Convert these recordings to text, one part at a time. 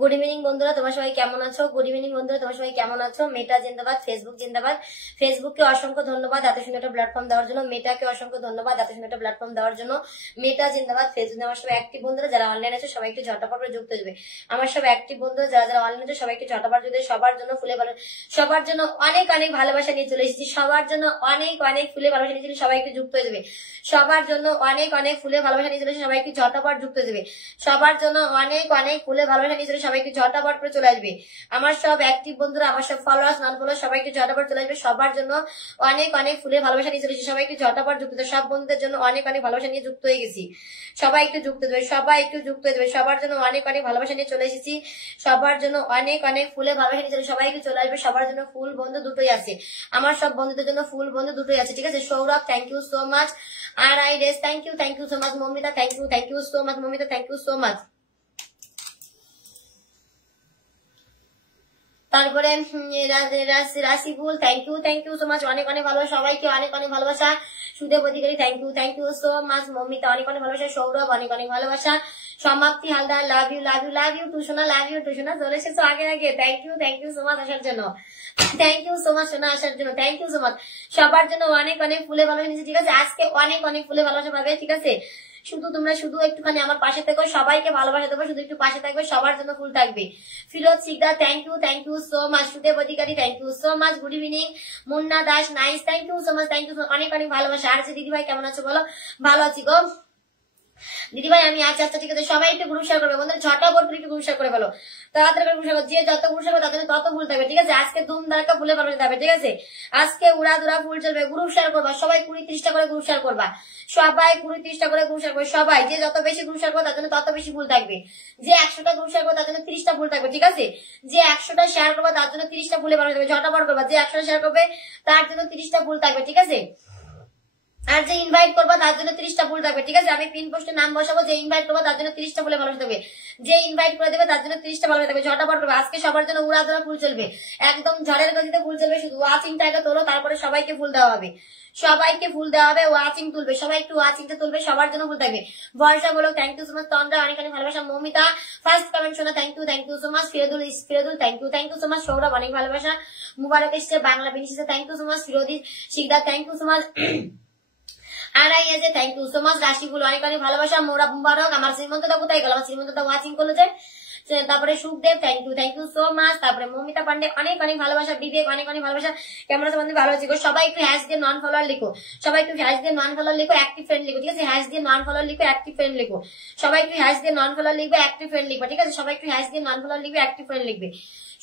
Good evening বন্ধুরা, তোমরা সবাই কেমন আছো? গুড ইভিনিং বন্ধুরা, তোমরা সবাই কেমন আছো? মেটা জিন্দাবাদ, ফেসবুক জিন্দাবাদ। ফেসবুককে অসংখ্য ধন্যবাদ এত সুন্দর একটা প্ল্যাটফর্ম দেওয়ার জন্য। মেটাকে অসংখ্য ধন্যবাদ এত সুন্দর একটা প্ল্যাটফর্ম দেওয়ার জন্য। মেটা জিন্দাবাদ, ফেসবুক। আমার সব অ্যাক্টিভ বন্ধুরা যারা অনলাইন আছে সবাই একটু ঝটাপট করে যুক্ত হয়ে যাবে। আমার সব অ্যাক্টিভ বন্ধুরা যারা যারা অনলাইন আছে সবাই একটু ঝটাপট যুক্ত হয়ে, সবার জন্য ফুলে ভালো, সবার জন্য অনেক অনেক ভালোবাসা নিয়ে চলে এসেছি। সবার জন্য অনেক অনেক ফুলে ভালোবাসা নিয়ে চলে, সবাই একটু যুক্ত হয়ে যাবে। সবার জন্য অনেক অনেক ফুলে ভালোবাসা নিয়ে চলে, সবাই একটু ঝটাপট যুক্ত হয়ে যাবে। সবার জন্য অনেক অনেক ফুলে ভালোবাসা নিয়ে চলে, সবাই একটু ঝটাপট করে চলে আসবে। আমার সব অ্যাক্টিভ বন্ধুরা, আমার সব ফলোয়ার্স নন ফলোয়ার সবাই একটু ঝটাপট চলে আসবে। সবার জন্য অনেক অনেক ফুলে ভালোবাসা নিয়ে চলেছি, সবাই একটু ঝটাপট যুক্ত। সব বন্ধুদের জন্য অনেক অনেক ভালোবাসা নিয়ে যুক্ত হয়ে গেছি। সবাই একটু যুক্ত দেবে, সবাই একটু যুক্ত হয়ে দেবে। সবার জন্য অনেক অনেক ভালোবাসা নিয়ে চলে এসেছি। সবার জন্য অনেক অনেক ফুলে ভালোবাসা নিয়ে চলে, সবাই একটু চলে আসবে। সবার জন্য ফুল বন্ধু দুটোই আছে, আমার সব বন্ধুদের জন্য ফুল বন্ধু দুটোই আছে, ঠিক আছে? Sourav thank you so much, আর আই রেস thank you so much, Mamita thank you so much, Mamita thank you so much. তারপরে Rashiful thank you so much, অনেক অনেক ভালোবাসা সবাইকে, অনেক অনেক ভালোবাসা। Sudeb Adhikari thank you so much, Mamita অনেক অনেক ভালোবাসা। সৌরভ অনেক অনেক ভালোবাসা। সমাপ্তি হালদার লাভ ইউ টুসোনা, লাভ ইউ টুসোনা, চলে এসেছো আগে আগে। থ্যাংক ইউ সো মাচ আসার জন্য, থ্যাংক ইউ সো মাচ সোনা আসার জন্য, থ্যাংক ইউ সো মাচ। সবার জন্য অনেক অনেক ফুলে ভালোবাসা নিয়েছি, ঠিক আছে? আজকে অনেক অনেক ফুলে ভালোবাসা পাবে, ঠিক আছে? তোমরা শুধু একটুখানি আমার পাশে থেকো, সবাইকে ভালোবাসা দেবো, শুধু একটু পাশে থাকবে, সবার জন্য ফুল থাকবে। Firoz Sikdar thank you so much. Sudev Adhikari thank you so much, good evening. Munna Das nice thank you so much, অনেক অনেক ভালোবাসা। আর যে দিদি ভাই কেমন আছো বলো? ভালো আছি গো দিদি ভাই, আমি আচ্ছা আচ্ছা ঠিক আছে। সবাই একটু গ্রুপ শেয়ার করবে বন্ধুরা, ঝটাপট করে একটু গ্রুপ শেয়ার করে ফেলো, তাড়াতাড়ি করে গ্রুপ শেয়ার করো। যে যত গ্রুপ শেয়ার করবে তাদের তত ফুল থাকবে, ঠিক আছে? আজকে ধুম ধারাক্কা ফুলে ভালোবাসা যাবে, ঠিক আছে? আজকে উড়া দুরা ফুল চলবে। গ্রুপ শেয়ার করবা সবাই, 20-30টা করে গ্রুপ শেয়ার করবা সবাই, 20-30টা করে গ্রুপ শেয়ার করবে সবাই। যে যত বেশি গ্রুপ শেয়ার করবে তার জন্য তত বেশি ফুল থাকবে। যে 100টা গ্রুপ শেয়ার করবে তার জন্য 30টা ফুল থাকবে, ঠিক আছে? যে 100টা শেয়ার করবে তার জন্য 30টা ফুলে ভালোবাসা যাবে। ঝটাপট করবা, যে 100টা শেয়ার করবে তার জন্য 30টা ফুল থাকবে, ঠিক আছে? আর যে ইনভাইট করবো তার জন্য 30টা ফুল থাকবে, ঠিক আছে? আমি পিন পোস্টে নাম বসাবো, যে ইনভাইট করবো তার জন্য 30টা ফুলে ভালোবাসা দেবে। যে ইনভাইট করে দেবে তার জন্য 30টা ভালোবাসা দেবে। ঝটাপট করবে। আজকে সবার জন্য উড়া ধরা ফুল চলবে, একদম ঝড়ের গতিতে ফুল চলবে। শুধু ওয়াচিংটা আগে তোলো, তারপরে সবাইকে ফুল দেওয়া হবে, সবাইকে ফুল দেওয়া হবে। ওয়াচিং তুলবে সবাই, একটু ওয়াচিংটা তুলবে, সবার জন্য ফুল থাকবে। ভরসা বলো thank you so much. Tandra অনেক অনেক ভালোবাসা। মমিতা ফার্স্ট কমেন্ট শোনা thank you so much. Firodul thank you so much. Sourav অনেক ভালোবাসা। মুবারক এসছে বাংলা বিনিসে thank you so much. Firodi Shikdar thank you so much. আর আই এজে thank you so much. Rashiful অনেক অনেক ভালোবাসা। মোরা মুবারক। আমার শ্রীমন্তদা কোথায় গেল? আমার শ্রীমন্তদা ওয়াচিং করলো যে। তারপরে Sukhdev thank you so much. তারপরে মমিতা পান্ডে অনেক অনেক ভালোবাসা। বিবেক অনেক অনেক ভালোবাসা। কেমন আছে বন্ধু? ভালো আছি গো। সবাই একটু হ্যাশ দিয়ে নন ফলোয়ার লিখো, সবাই একটু হ্যাশ দিয়ে নন ফলোয়ার লিখো, অ্যাক্টিভ ফ্রেন্ড লিখো, ঠিক আছে? হ্যাশ দিয়ে নন ফলোয়ার লিখো, অ্যাক্টিভ ফ্রেন্ড লিখো। সবাই একটু হ্যাশ দিয়ে নন ফলোয়ার লিখবে, অ্যাক্টিভ ফ্রেন্ড লিখবে, ঠিক আছে? সবাই একটু হ্যাশ দিয়ে নন ফলোয়ার লিখবে, অ্যাক্টিভ ফ্রেন্ড লিখবে।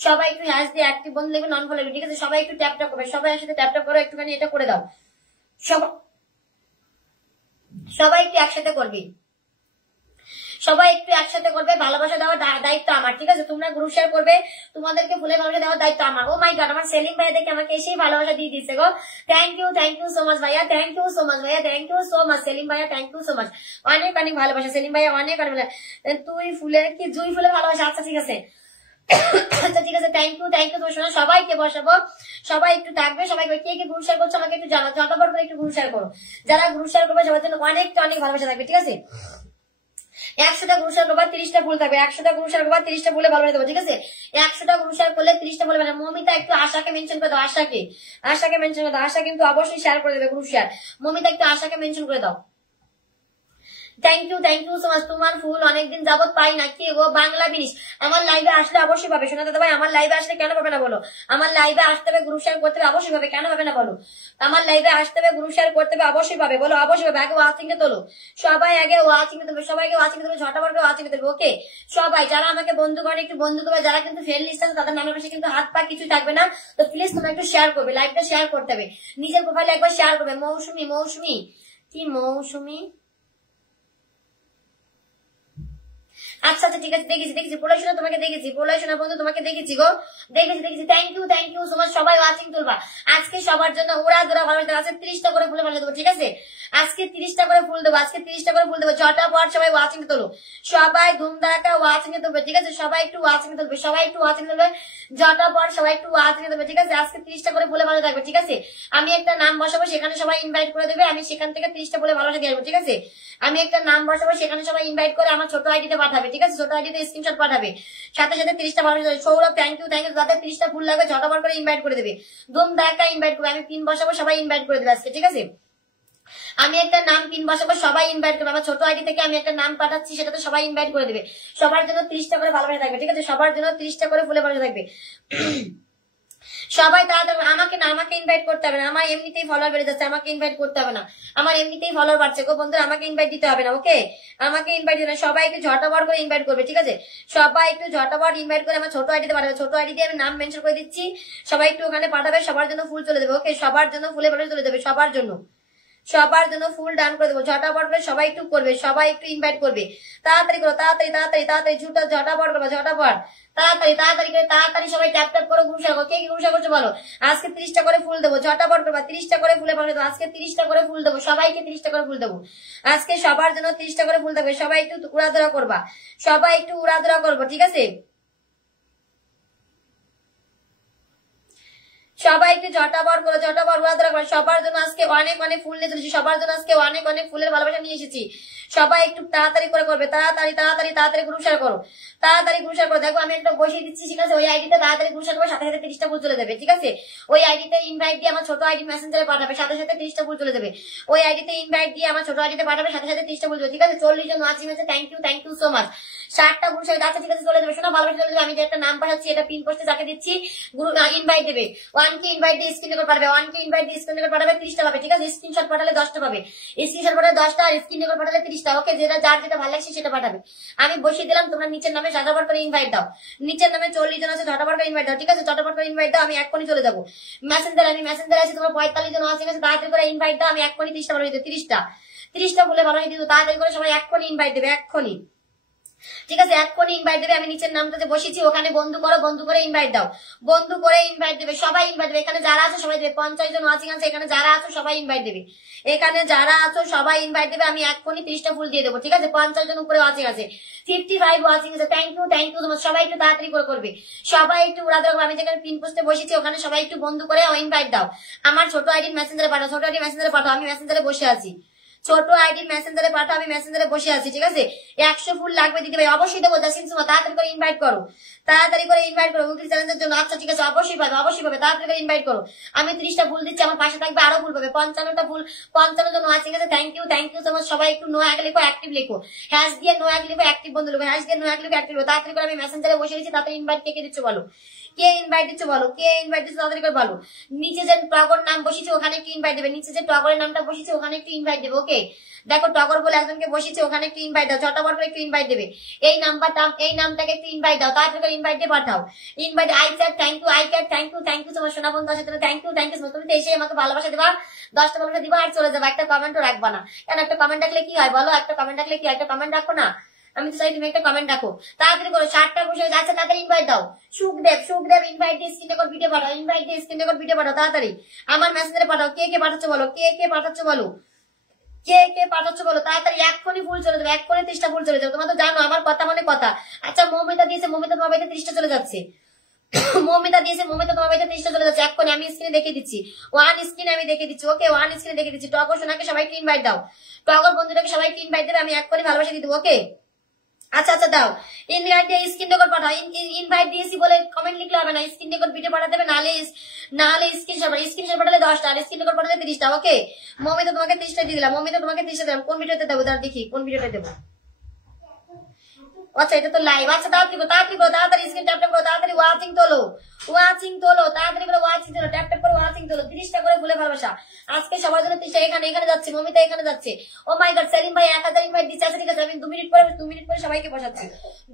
সবাই একটু হ্যাশ দিয়ে অ্যাক্টিভ বন্ধু লিখবে, নন ফলোয়ার লিখবে, ঠিক আছে? সবাই একটু ট্যাপ ট্যাপ করবে, সবাই একসাথে ট্যাপ ট্যাপ করো, একটুখানি এটা করে দাও। সবাই একটু একসাথে করবি, সবাই একটু একসাথে করবে। ভালোবাসা দেওয়ার দায়িত্ব আমার, ঠিক আছে? তোমরা গ্রুপ শেয়ার করবে, তোমাদেরকে ফুলে ভালোবাসা দেওয়ার দায়িত্ব আমার। ও মাই গড, আমার সেলিম ভাইয়া দেখে আমাকে এসেই ভালোবাসা দিয়ে দিচ্ছে গো। থ্যাংক ইউ সো মাচ ভাইয়া, থ্যাংক ইউ সো মাচ ভাইয়া, thank you so much. Selim ভাইয়া থ্যাংক ইউ সো মাচ, অনেক অনেক ভালোবাসা। সেলিম ভাইয়া অনেক অনেক ভালোবাসা। তুই ফুলে কি জুই ফুলে ভালোবাসা? আচ্ছা ঠিক আছে, আচ্ছা ঠিক আছে, থ্যাংক ইউ তোমার শোনা। সবাইকে বসাবো, সবাই একটু থাকবে। সবাই কে কে গ্রুপ শেয়ার করছো আমাকে একটু জানাও, ঝটাপট করে একটু গ্রুপ শেয়ার করো। যারা গ্রুপ শেয়ার করবে সবার জন্য অনেক অনেক ভালোবাসা থাকবে, ঠিক আছে? 100টা গ্রুপ শেয়ার করবা 30টা ফুল থাকবে, 100টা গ্রুপ শেয়ার করবা 30টা ফুলে ভালোবাসা দেবো, ঠিক আছে? 100টা গ্রুপ শেয়ার করলে 30টা ফুলে ভালো। মমিতা একটু আশাকে মেনশন করে দাও, আশাকে মেনশন করে দাও। আশা কিন্তু অবশ্যই শেয়ার করে দেবে গ্রুপ শেয়ার। মমিতা একটু আশাকে মেনশন করে দাও। Thank you so much. তোমার ফুল অনেকদিন যাবত পাই না, কি গো? বাংলা বিনিশ আমার লাইভে আসলে অবশ্যই পাবে। শোনা দাদা ভাই, আমার লাইভে আসলে কেন পাবে না বলো? আমার লাইভে আসতে হবে, গ্রুপ শেয়ার করতে হবে, অবশ্যই পাবে। কেন পাবে না বলো? আমার লাইভে আসতে হবে, গ্রুপ শেয়ার করতে হবে, অবশ্যই পাবে। বলো অবশ্যই পাবে। আগে ওয়াচিং এ তোলো, সবাই আগে ওয়াচিং এ তুলবে, সবাইকে ওয়াচিং এ তুলবে, ঝটাপট করে ওয়াচিং এ তুলবে, ওকে? সবাই যারা আমাকে বন্ধু করে একটু বন্ধু করবে, যারা কিন্তু ফ্রেন্ড লিস্ট আছে তাদের নামের পাশে কিন্তু হাত পা কিছু থাকবে না, তো প্লিজ তোমরা একটু শেয়ার করবে, লাইভটা শেয়ার করতে হবে, নিজের প্রোফাইলে একবার শেয়ার করবে। মৌসুমি কি মৌসুমি? আচ্ছা আচ্ছা ঠিক আছে, দেখেছি পড়াশোনা তোমাকে দেখেছি, পড়াশোনা বন্ধু তোমাকে দেখেছি গো, দেখেছি। Thank you so much. সবাই ওয়াচিং তুলবা। আজকে সবার জন্য উড়া ধরা ভালোবাসা দেবো। আজকে 30টা করে ফুলে ভালো দেবো, ঠিক আছে? আজকে 30টা করে ফুল দেবো, আজকে 30টা করে ফুল দেবো। ঝটাপট সবাই ওয়াচিং তোলো, সবাই ধুমধারাক্কা ওয়াচিং এ তুলবে, ঠিক আছে? সবাই একটু ওয়াচিং এ তুলবে, সবাই একটু ওয়াচিং তুলবে, ঝটাপট সবাই একটু ওয়াচিং এ তুলবে, ঠিক আছে? আজকে 30টা করে ফুলে ভালো থাকবে, ঠিক আছে? আমি একটা নাম বসাবো, সেখানে সবাই ইনভাইট করে দেবে, আমি সেখান থেকে 30টা ফুলে ভালোবাসা দিয়ে আসবো, ঠিক আছে? আমি একটা নাম বসাবো, সেখানে সবাই ইনভাইট করে আমার ছোট আইডিতে পাঠাবে, ঠিক আছে, ছোট আইডিতে স্ক্রিনশট পাঠাবে, সাথে সাথে 30টা ভালোবাসা। সৌরভ থ্যাংক ইউ যাদের 30টা ফুল লাগবে ঝটাপট করে ইনভাইট করে দেবে, দুম ধাক্কা ইনভাইট করবে, আমি পিন বসাবো সবাই ইনভাইট করে দেবে আজকে, ঠিক আছে। আমি একটা নাম পিন বসাবো সবাই ইনভাইট করবে, আমার ছোট আইডি থেকে আমি একটা নাম পাঠাচ্ছি, সেটাতে সবাই ইনভাইট করে দেবে। সবার জন্য 30টা করে ভালোবাসা থাকবে, ঠিক আছে, সবার জন্য 30টা করে ফুলে ভালোবাসা থাকবে। সবাই তাড়াতাড়ি আমাকে ইনভাইট করতে হবে না, আমার এমনিতেই ফলোয়ার বেড়ে যাচ্ছে, আমাকে ইনভাইট করতে হবে না, আমার এমনিতেই ফলোয়ার বাড়ছে গো বন্ধুরা, আমাকে ইনভাইট দিতে হবে না, ওকে, আমাকে ইনভাইট দিতে, সবাই একটু ঝটাপট করে ইনভাইট করবে, ঠিক আছে, সবাই একটু ঝটাপট ইনভাইট করে আমার ছোট আইডিতে পাঠাবে, ছোট আইডি দিয়ে আমি নাম মেনশন করে দিচ্ছি, সবাই একটু ওখানে পাঠাবে, সবার জন্য ফুল চলে যাবে, ওকে, সবার জন্য ফুলে ভালোবাসা চলে যাবে, সবার জন্য ফুল ডান করে দেবো, ঝটাপট করে সবাই একটু করবে, সবাই একটু ইনভাইট করবে, তাড়াতাড়ি করো, তাড়াতাড়ি ঝটাপট করবে, ঝটাপট তাড়াতাড়ি সবাই ট্যাপ ট্যাপ করে গ্রুপ শেয়ার করো, কে কি গ্রুপ শেয়ার করছো বলো, আজকে 30টা করে ফুল দেবো, ঝটাপট করবা, 30টা করে ফুলে পাঠাবো, আজকে 30টা করে ফুল দেবো, সবাইকে 30টা করে ফুল দেবো, আজকে সবার জন্য 30টা করে ফুল থাকবে, সবাই একটু উড়াধরা করবা, সবাই একটু উড়াধরা করবো, ঠিক আছে, সবাই একটু ঝটাপট উড়াধরা করো, সবার জন্য আজকে অনেক ফুল নিয়ে চলেছি, সবার জন্য আজকে অনেক ফুলের ভালোবাসা নিয়ে এসেছি, সবাই একটু তাড়াতাড়ি করে করবে, তাড়াতাড়ি গ্রুপ শেয়ার করো, দেখো আমি একটা বসিয়ে দিচ্ছি, ঠিক আছে, ওই আইডিতে তাড়াতাড়ি গ্রুপ শেয়ার করবে, সাথে সাথে 30টা ফুল চলে যাবে, ঠিক আছে, ওই আইডিতে ইনভাইট দিয়ে আমার ছোট আইডি মেসেঞ্জারে পাঠাবে, সাথে সাথে 30টা ফুল চলে যাবে, ওই আইডিতে ইনভাইট দিয়ে আমার ছোট আইডিতে পাঠাবে, সাথে সাথে 30টা ফুল চলে, ঠিক আছে, 40 জন ওয়াচিং আছে, থ্যাংক ইউ সো মাচ, 60টা গ্রুপ শেয়ার আছে, ঠিক আছে, চলে যাবে, শোনা ভালোবাসা চলে যাবে, আমি যে একটা নাম পাঠাচ্ছি এটা পিন পোস্টে যাকে দিচ্ছি গ্রুপ ইনভাইট দেবে, 1কে ইনভাইট দিয়ে স্ক্রিন রেকর্ড পাঠাবে, 1কে ইনভাইট দিয়ে স্ক্রিন রেকর্ড পাঠাবে, 30টা পাবে, ঠিক আছে, স্ক্রিনশট পাঠালে 10টা পাবে, স্ক্রিনশট পাঠালে 10টা আর স্ক্রিন রেকর্ড পাঠালে 30টা, ওকে, যার যেটা ভালো লাগছে সেটা পাঠাবে, আমি বসিয়ে দিলাম, তোমরা নিচের নামে ঝটাপট করে ইনভাইট দাও, নিচের নামে 40 জন আছে, ঝটাপট করে ইনভাইট দাও, ঠিক আছে, ঝটাপট করে ইনভাইট দাও, আমি এক্ষুনি চলে যাবো মেসেঞ্জারে আছে, তোমার 45 জন আছে, তাড়াতাড়ি করে ইনভাইট দাও, আমি এক্ষুনি 30টা ভালো দিতে, 30টা বলে ভালো দিত, তাড়াতাড়ি করে সবাই এক্ষুনি ইনভাইট দেবে, এক্ষুনি, ঠিক আছে, এক্ষুনি ইনভাইট দেবে, আমি নিচের নামটাতে বসেছি ওখানে বন্ধু করে ইনভাইট দাও, বন্ধু করে ইনভাইট দেবে, সবাই ইনভাইট দেবে, এখানে যারা আছে সবাই দেবে, 50 জন ওয়াচিং আছে, এখানে যারা আছো সবাই ইনভাইট দেবে, এখানে যারা আছো সবাই ইনভাইট দেবে, আমি এক্ষুনি 30টা ফুল দিয়ে দেবো, ঠিক আছে, 50 জন উপরে ওয়াচিং আছে, 55 ওয়াচিং আছে, থ্যাংক ইউ তোমার, সবাই একটু তাড়াতাড়ি করে করবে, সবাই একটু উড়াধরা করবে, আমি যেখানে পিন পোস্টে বসেছি ওখানে সবাই একটু বন্ধু করে ইনভাইট দাও, আমার ছোট আইডি মেসেঞ্জারে পাঠাও, আমি মেসেঞ্জারে বসে আছি, ছোট আইডির মেসেঞ্জারে পাঠাও, আমি মেসেঞ্জারে বসে আছি, ঠিক আছে, 100 ফুল লাগবে দিদি ভাই, অবশ্যই দেবো, জাসিম সুমা তাড়াতাড়ি করে ইনভাইট করো, উইকলি চ্যালেঞ্জের জন্য, আচ্ছা ঠিক আছে, অবশ্যই পাবে, তাড়াতাড়ি করে ইনভাইট করো, আমি 30টা ফুল দিচ্ছি, আমার পাশে থাকবে আরো ফুল পাবে, 55টা ফুল, 55 জন ওয়াচিং আছে, থ্যাংক ইউ তোমার, সবাই একটু নো এক লিখো, অ্যাক্টিভ লিখো, হ্যাশ দিয়ে নো এক লিখো, অ্যাক্টিভ বন্ধু লিখো, হ্যাশ দিয়ে নো এক লিখো, অ্যাক্টিভ লিখো, তাড়াতাড়ি করে, আমি মেসেঞ্জারে বসে গেছি, তাড়াতাড়ি ইনভাইট কে দিচ্ছ বলো, কে ইনভাইট দিচ্ছ বলো, তাড়াতাড়ি করে বলো, নিচে যে টগর নাম বসেছে ওখানে একটু ইনভাইট দেবে, নিচে যে টগরের নামটা বসেছে ওখানে একটু ইনভাইট দেবে, ওকে, দেখো টগর বলে একজনকে বসেছে ওখানে একটু ইনভাইট দাও, ঝটাপট করে একটু ইনভাইট দেবে, এই নামটাকে একটু ইনভাইট দাও, তাড়াতাড়ি করে ইনভাইট দিয়ে পাঠাও, ইনভাইট আই ক্যাট থ্যাংক ইউ তোমার সোনা বন্ধু আছে, থ্যাংক ইউ তুমি তো এসে আমাকে ভালোবাসা দিবা, 10টা ভালোবাসা দিবা আর চলে যাবা, একটা কমেন্টও রাখবা না, কেন একটা কমেন্ট রাখলে কি হয় বলো, একটা কমেন্ট রাখলে কি হয়, একটা কমেন্ট রাখো না, আমি তো চাই তুমি একটা কমেন্ট রাখো, তাড়াতাড়ি করো, 60টা বসে যাচ্ছে, তাড়াতাড়ি ইনভাইট দাও, সুখদেব ইনভাইট দিয়ে স্ক্রিন রেকর্ড ভিডিও পাঠাও, তাড়াতাড়ি আমার মেসেঞ্জারে পাঠাও, কে পাঠাচ্ছ বলো, তাড়াতাড়ি এক্ষুনি ফুল চলে যাবে, এক্ষুনি 30টা ফুল চলে যাবে, তোমরা তো জানো আমার কথা মানে কথা, আচ্ছা মৌমিতা দিয়েছে, তোমার বাড়িতে 30টা চলে যাচ্ছে, মৌমিতা তোমার বাড়িতে 30টা চলে যাচ্ছে, এক্ষুনি আমি স্ক্রিনে দেখিয়ে দিচ্ছি, আমি দেখিয়ে দিচ্ছি, ওকে, স্ক্রিনে দেখিয়ে দিচ্ছি, টগর সোনাকে সবাইকে ইনভাইট দাও, টগর বন্ধুটাকে সবাইকে ইনভাইট দেবে, আমি এক্ষুনি ভালোবাসা দিয়ে দেবো, ওকে, আচ্ছা দাও, ইনভাইট দিয়ে স্ক্রিন রেকর্ড পাঠাও, ইনভাইট দিয়েছি বলে কমেন্ট লিখলে হবে না, স্ক্রিন রেকর্ড ভিডিও পাঠাতে হবে, নাহলে স্ক্রিনশট পাঠালে 10টা আর স্ক্রিন রেকর্ড পাঠালে 30টা, ওকে, মৌমিতা তোমাকে 30টা দিয়ে দিলাম, কোন ভিডিওতে দেবো তার দেখি, কোন ভিডিওতে দেবো, আচ্ছা এটা তো লাইভ, আচ্ছা তাড়াতাড়ি স্ক্রিন ট্যাপ করো, তাড়াতাড়ি ওয়াচিং তোলো, তাড়াতাড়ি করে ওয়াচিং তোলো, ট্যাপ করে ওয়াচিং তোলো, 30টা করে ভুলে ভালোবাসা, আজকে সবার জন্য 30টা, এখানে যাচ্ছে, মমিতা এখানে যাচ্ছে, ও মাই গড, সেলিম ভাই 1000 ইনভাইট দিচ্ছে, আচ্ছা ঠিক আছে, আমি 2 মিনিট পরে সবাইকে বসাচ্ছি,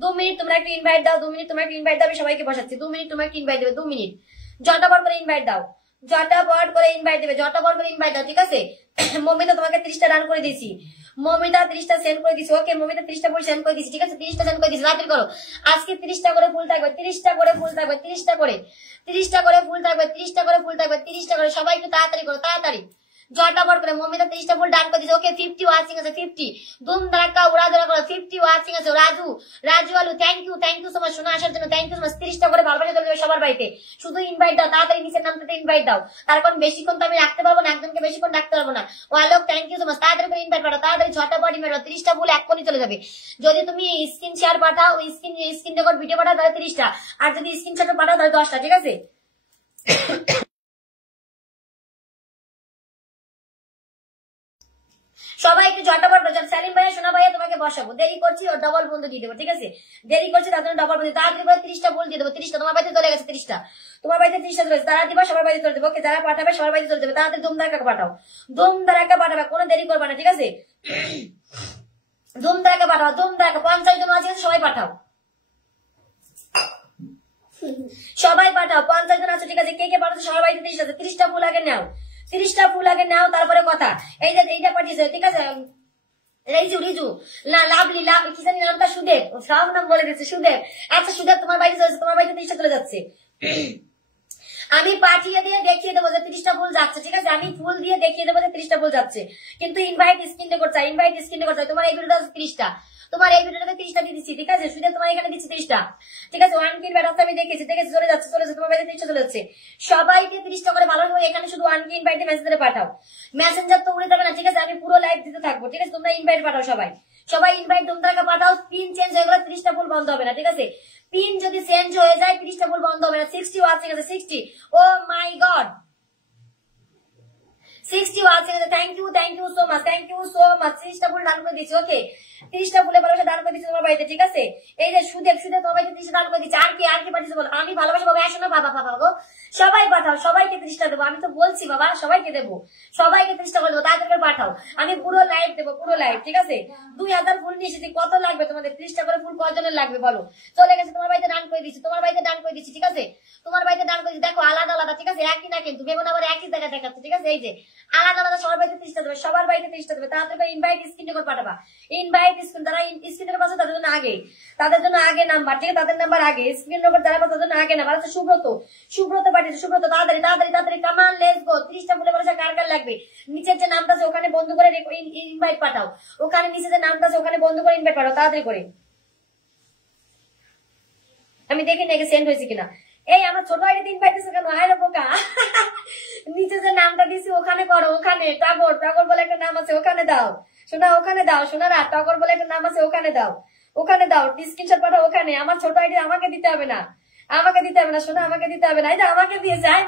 2 মিনিট তোমরা একটু ইনভাইট দাও, 2 মিনিট তোমরা একটু ইনভাইট দাও, আমি সবাইকে বসাচ্ছি, 2 মিনিট তোমরা একটু ইনভাইট দেবে, 2 মিনিট ঝটাপট করে ইনভাইট দাও, ঝটাপট করে ইনভাইট দাও, ঠিক আছে, মমিতা তোমাকে 30টা রান করে দিয়েছি, মমিতা 30টা সেন্ড করে দিয়েছি, ওকে, মমিতা 30টা ফুল সেন্ড করে দিয়েছি, ঠিক আছে, 30টা সেন্ড করে দিয়েছি, রাত্রি করো, আজকে 30টা করে ফুল থাকবে, 30টা করে ফুল থাকবে, 30টা করে ফুল থাকবে, 30টা করে সবাই একটু তাড়াতাড়ি করো, তাড়াতাড়ি ঝটাপট করে মমিতা 30টা ফুল ডান করে দিয়েছে। ওকে 50 ওয়াচিং আছে, 50 ধুম ধাক্কা উড়াধুরা করে 50 ওয়াচিং আছে। রাজু আলু থ্যাংক ইউ সো মাচ শোনা আসার জন্য, থ্যাংক ইউ সো মাচ। 30টা করে ভালোবাসা চলে যাবে সবার বাড়িতে, শুধু ইনভাইট দাও তাড়াতাড়ি, নিচের নামটাতে ইনভাইট দাও, তার কারণ বেশিক্ষণ তো আমি রাখতে পারবো না, একজনকে বেশিক্ষণ রাখতে পারবো না। ওয়ালক থ্যাংক ইউ সো মাচ, তাড়াতাড়ি করে ইনভাইট পাঠাও, তাড়াতাড়ি ঝটাপট ইনভাইট পাঠাও। 30টা ফুল এক্ষুনি চলে যাবে। যদি তুমি স্ক্রিন শেয়ার পাঠাও, স্ক্রিন রেকর্ড ভিডিও পাঠাও তাহলে 30টা, আর যদি স্ক্রিনশট পাঠাও তাহলে 10টা, ঠিক আছে? সবাই একটু ঝটাপট বলছেন। সালিম ভাইয়া সোনা ভাইয়া তোমাকে বসাবো, দেরি করছি ও ডবল বন্ধু দিয়ে দেবো, ঠিক আছে? দেরি করছি তার জন্য ডবল বন্ধু, তাড়াতাড়ি করে 30টা বল দিয়ে দেবো। 30টা তোমার বাড়িতে চলে গেছে, 30টা তোমার বাড়িতে 30টা চলে গেছে, তারা দিবা সবার বাড়িতে চলে দেবো। ওকে যারা পাঠাবে সবার বাড়িতে চলে যাবে, তাড়াতাড়ি ধুমধারাক্কা পাঠাও, ধুমধারাক্কা পাঠাবে, কোনো দেরি করবে না, ঠিক আছে? ধুমধারাক্কা পাঠাও, ধুমধারাক্কা। 50 জন আছে সবাই পাঠাও, সবাই পাঠাও, 50 জন আছে, ঠিক আছে? কে কে পাঠাচ্ছে সবার বাড়িতে 30টা আছে। 30টা ফুল আগে নাও, 30টা ফুল আগে নাও, তারপরে কথা। এই যে এইটা পাঠিয়েছে, ঠিক আছে? রিজু লাভলি কি জানি নামটা, সুদেব, সব নাম বলে দিচ্ছে, সুদেব। আচ্ছা সুদেব তোমার বাড়িতে চলেছে, তোমার বাড়িতে 30টা চলে যাচ্ছে। আমি পাঠিয়ে দিয়ে দেখিয়ে দেবো যে 30টা ফুল যাচ্ছে, ঠিক আছে? আমি ফুল দিয়ে দেখিয়ে দেবো যে 30টা ফুল যাচ্ছে, কিন্তু ইনভাইট স্ক্রিন রেকর্ড চাই, ইনভাইট স্ক্রিন রেকর্ড চাই। তোমার এই ভিডিওটা 30টা, তোমার এই ভিডিওটাতে 30টা দিয়ে দিচ্ছি, ঠিক আছে? সুদেব তোমার এখানে দিচ্ছি 30টা, ঠিক আছে? 1 কিন ব্যাটাস আমি দেখেছি চলে যাচ্ছে, তোমার বাড়িতে 30টা চলে যাচ্ছে। সবাইকে 30টা করে ভালো হবে। এখানে শুধু 1 কিন ইনভাইটে মেসেজ করে পাঠাও, মেসেঞ্জার তো উড়ে যাবে না, ঠিক আছে? আমি পুরো লাইভ দিতে থাকবো, ঠিক আছে? তোমরা ইনভাইট পাঠাও, সবাই ইনভাইট ধুমধারাক্কা পাঠাও। পিন চেঞ্জ হয়ে গেলে 30টা ফুল বন্ধ হবে না, ঠিক আছে? পিন যদি চেঞ্জ হয়ে যায় 30টা ফুল বন্ধ হবে না। 60 ওয়াচিং আছে, 60। ও মাই গড, 60 ওয়াচিং আছে। Thank you so much, thank you so much. 30টা ফুল ডান করে দিচ্ছি, ওকে? 30টা ফুলে ভালোবাসা ডান করে দিচ্ছি তোমার বাড়িতে, ঠিক আছে? এই যে সুদেব তোমার বাড়িতে 30টা ডান করে দিচ্ছি। আর কি পাঠিয়েছে বলো? আমি ভালোবাসা পাবো, আসো না বাবা গো, সবাই পাঠাও, সবাইকে 30টা দেবো। আমি তো বলছি বাবা সবাইকে দেবো, সবাইকে 30টা করে দেবো, তাড়াতাড়ি করে পাঠাও। আমি পুরো লাইভ দেবো, পুরো লাইভ, ঠিক আছে? 2000 ফুল নিয়ে এসেছি, কত লাগবে তোমাদের? 30টা করে ফুল কয়জনের লাগবে বলো? চলে গেছে, তোমার বাড়িতে ডান করে দিচ্ছি, তোমার বাড়িতে ডান করে দিচ্ছি, ঠিক আছে? তোমার বাড়িতে ডান করে দিচ্ছি। দেখো আলাদা আলাদা, ঠিক আছে? একই না কিন্তু, বেগুন আবার একই জায়গায় দেখাচ্ছে, ঠিক আছে? এই যে আলাদা আলাদা সবার বাড়িতে 30টা দেবে, সবার বাড়িতে 30টা দেবে। তাড়াতাড়ি করে ইনভাইট স্ক্রিন রেকর্ড পাঠাবা, ইনভাইট স্ক্রিন। তারা স্ক্রিন রেকর্ড পাচ্ছে তাদের জন্য আগে নাম্বার, ঠিক আছে? তাদের নাম্বার আগে, স্ক্রিন রেকর্ড যারা পাচ্ছে তাদের জন্য আগে নাম্বার। আচ্ছা সুব্রত পাঠিয়েছে, সুব্রত তাড়াতাড়ি কামান, লেটস গো। 30টা ফুলে বলেছে কার কার লাগবে? নিচের যে নামটা আছে ওখানে বন্ধ করে ইনভাইট পাঠাও, ওখানে নিচে যে নামটা আছে ওখানে বন্ধ করে ইনভাইট পাঠাও, তাড়াতাড়ি করে। আমি দেখি নাকি সেন্ড হয়েছে কিনা। এই আমার ছোট আইডি ইনভাইট দিছে কেন? আরে বোকা, নিচে যে নামটা দিছি ওখানে করো, ওখানে টগর বলে একটা নাম আছে ওখানে দাও শোনা, ওখানে দাও শোনারা, টগর বলে একটা নাম আছে ওখানে দাও, স্ক্রিনশট পাঠাও ওখানে। আমার ছোট আইডি আমাকে দিতে হবে না, শোনা, আমাকে দিতে হবে না। এই যে আমাকে দিয়েছে, আই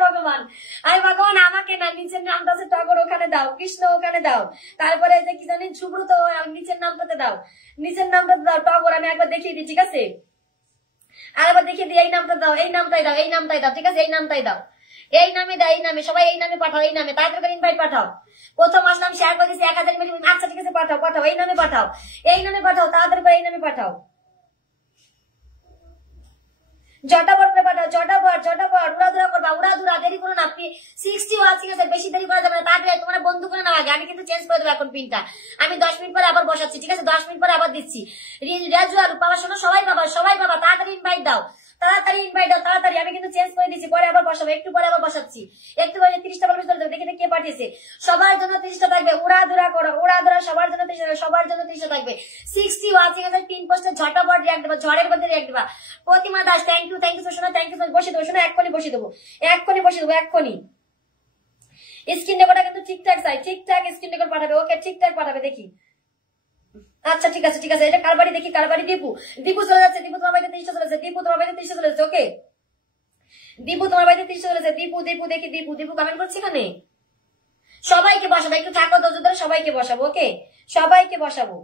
ভগবান আমাকে না, নিচের নামটা আছে টগর ওখানে দাও, কৃষ্ণ ওখানে দাও, তারপরে যে কি জানি সুব্রত নিচের নামটাতে দাও, টগর। আমি একবার দেখিয়ে দিই, ঠিক আছে? আর আবার দেখিয়ে দিই, এই নামটা দাও, এই নামটাই দাও, ঠিক আছে? এই নামটাই দাও, এই নামে দাও, এই নামে সবাই এই নামে পাঠাও, এই নামে তাড়াতাড়ি করে ইনভাইট পাঠাও। প্রথম আসলাম শেয়ার করে দিচ্ছি 1000 ইনভাইট। আচ্ছা ঠিক আছে, পাঠাও, এই নামে পাঠাও, তাড়াতাড়ি করে এই নামে পাঠাও, ঝটাপট করে পাঠাও, উড়াধুরা করবা, দেরি করো না। 60 ওয়াচিং আছে, বেশি দেরি করা যাবে না, তাড়াতাড়ি তোমরা বন্ধ করে নাও আগে। আমি কিন্তু চেঞ্জ করে দেবো এখন পিনটা, আমি 10 মিনিট পরে আবার বসাচ্ছি, ঠিক আছে? 10 মিনিট পরে আবার দিচ্ছি। রাজু আর পাওয়ার শোনো, সবাই পাবা, তাড়াতাড়ি ইনভাইট দাও, তাড়াতাড়ি। আমি কিন্তু চেঞ্জ করে দিচ্ছি, পরে আবার বসাবো, একটু পরে আবার বসাচ্ছি, একটু পরে 30টা বলবে চলে যাবে। দেখি কে পাঠিয়েছে, সবার জন্য 30টা থাকবে, উড়াধুরা করো, সবার জন্য 30টা থাকবে। 60 ওয়াচিং আছে, 3 পোস্টে ঝটাপট রিঅ্যাক্ট দেবা, ঝড়ের মধ্যে রিঅ্যাক্ট দেবা। প্রতিমা দাস থ্যাংক ইউ শোনা, থ্যাংক ইউ। বসে দেবো শোনা, এক্ষুনি বসে দেবো। স্ক্রিন রেকর্ডটা কিন্তু ঠিকঠাক চাই, ঠিকঠাক স্ক্রিন রেকর্ড পাঠাবে, ওকে? ঠিকঠাক পাঠাবে, দেখি। আচ্ছা ঠিক আছে, এটা কার বাড়ি দেখি, কার বাড়ি? দীপু চলে যাচ্ছে, তোমার বাড়িতে 30টা চলে যাচ্ছে, তোমার বাড়িতে 30টা চলে যাচ্ছে, ওকে? তোমার বাড়িতে 30টা চলে যাচ্ছে, দেখি দীপু কমেন্ট করছি এখানে। সবাইকে বসাবো, একটু থাকো ধৈর্য ধরে, সবাইকে বসাবো, ওকে? সবাইকে বসাবো।